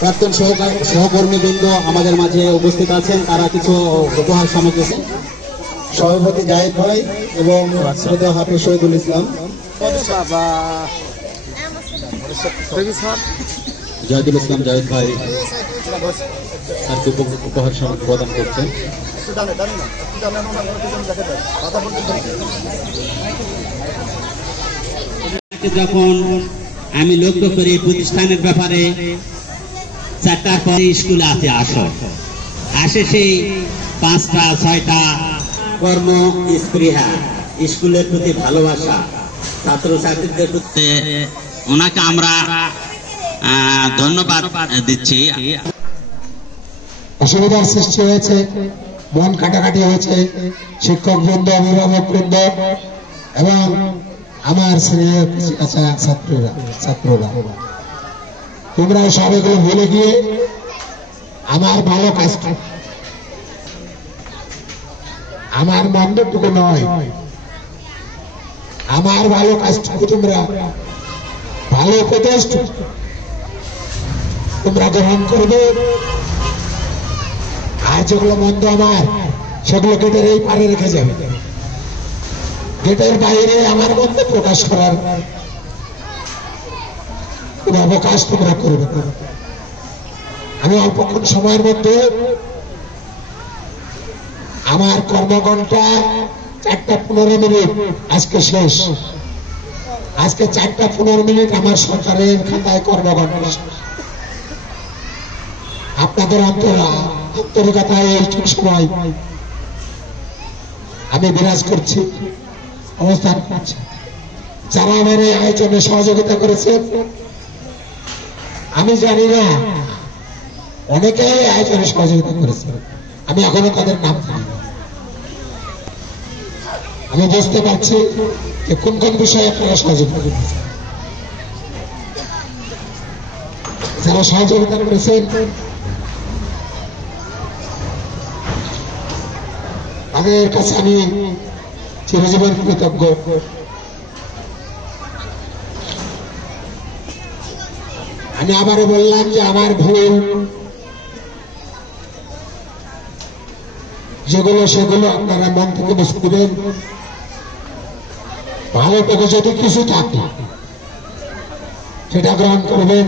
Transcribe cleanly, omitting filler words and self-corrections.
প্রাক্তন সহকর্মীবৃন্দ আমাদের মাঝে উপস্থিত আছেন, তারা কিছু উপহার সামগ্রী। সভাপতি জাহিদ ভাই এবং হাফেজ শহীদুল ইসলাম, জাহিদুল ইসলাম জাহিদ ভাই তাকে উপহার সামগ্রী প্রদান করছেন। যখন আমি লক্ষ্য করি প্রতিষ্ঠানের ব্যাপারে 4টার পরে স্কুলে আসে সেই 5টা 6টা কর্ম স্পৃহা, স্কুলের প্রতি ভালোবাসা, ছাত্রছাত্রীদের প্রতি ওনাকে আমরা ধন্যবাদ দিচ্ছি। অসুবিধার সৃষ্টি হয়েছে, মন কাটাকাটি হয়েছে, শিক্ষক বৃন্দ, অভিভাবক বৃন্দ এবং আমার ছাত্ররা, তোমরা সবাইগুলো ভুলে গিয়ে আমার ভালো কাজটা, আমার মন্দটুকু নয়, আমার ভালো কাজটুকু তোমরা, ভালো উপদেশ তোমরা গ্রহণ করবে, আর যেগুলো মন্দ আমার সেগুলো গেটের এই পারে রেখে যাবে। গেটের বাইরে আমার মধ্যে প্রকাশ করার কোন অবকাশ তোমরা করবে না। আমি অল্পক্ষণ সময়ের মধ্যে আমার কর্মঘণ্টা 4টা 15 মিনিট আজকে শেষ। আজকে 4টা 15 মিনিট আমার সরকারের খাতায় কর্মঘণ্টা। আপনাদের আন্তরিকতায় এইটুকু সময় আমি বিরাজ করছি, অবস্থান করছি। যারা আমার এই আয়োজনে সহযোগিতা করেছে আমি জানি না, অনেকে আয়োজনে সহযোগিতা করেছে, আমি এখনো তাদের নাম জানি না। আমি বুঝতে পারছি যে কোন কোন বিষয়ে আপনারা সহযোগিতা করেছেন। যারা সহযোগিতা করেছেন তাদের কাছে আমি চিরজীবন কৃতজ্ঞ। আমি আবারও বললাম যে আমার ভুল যেগুলো সেগুলো আপনারা মন থেকে বুঝে দিবেন। ভালো থেকে যদি কিছু থাকে সেটা গ্রহণ করবেন।